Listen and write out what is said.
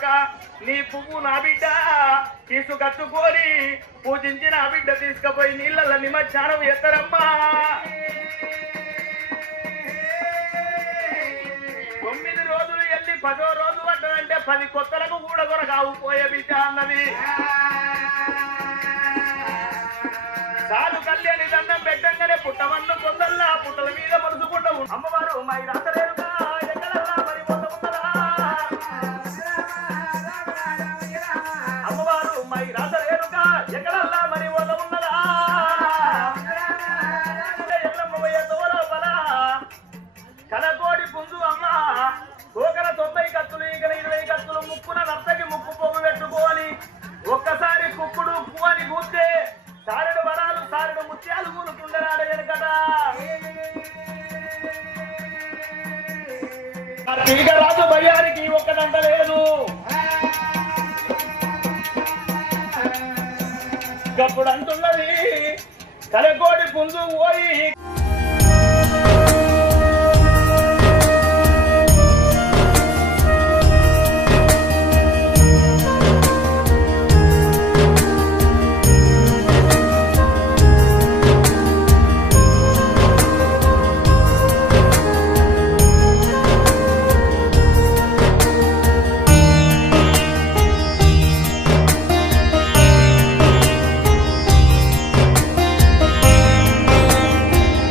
దాకా నీ పువ్వు నా బిడ్డ తీసుకచ్చుకొని పూజించి నా బిడ్డ తీసుకుపోయి నీళ్ళ నిమజ్జనం ఎత్తరమ్మా. 9 రోజులు వెళ్ళి 10వ రోజు పడ్డదంటే 10 కొత్తలకు కూడా కొరకు పోయే బిడ్డ అన్నది. సాధు కళ్యాణి దండం పెట్టంగానే పుట్టవన్ను పొందల్లా పుట్టల మీద మరుసుకుంటూ అమ్మవారు మై రాతలేరుగా ఎక్కడల్లా మరి పొందముందరా. అమ్మవారు మై రాతలేరుగా ఎక్కడల్లా మరి పొందముందరా. ఎల్లమ్మయ్య తోలోపల కలకోడి పుంజు అమ్మ కోకల 90 కత్తులు ఈగల 20 కత్తులు ముక్కున నత్తకి ముక్కు పొగ్గు పెట్టుకోని ఒక్కసారి కుక్కుడు పువ్వని కూర్చే సారెడు వరాలు సారెడు ముత్యాలు కూలుకుండరాడు వెనకట. రాజు భయానికి ఒక్కదంట లేదు. అప్పుడు అంటున్నది కలకోడి పుంజు పోయి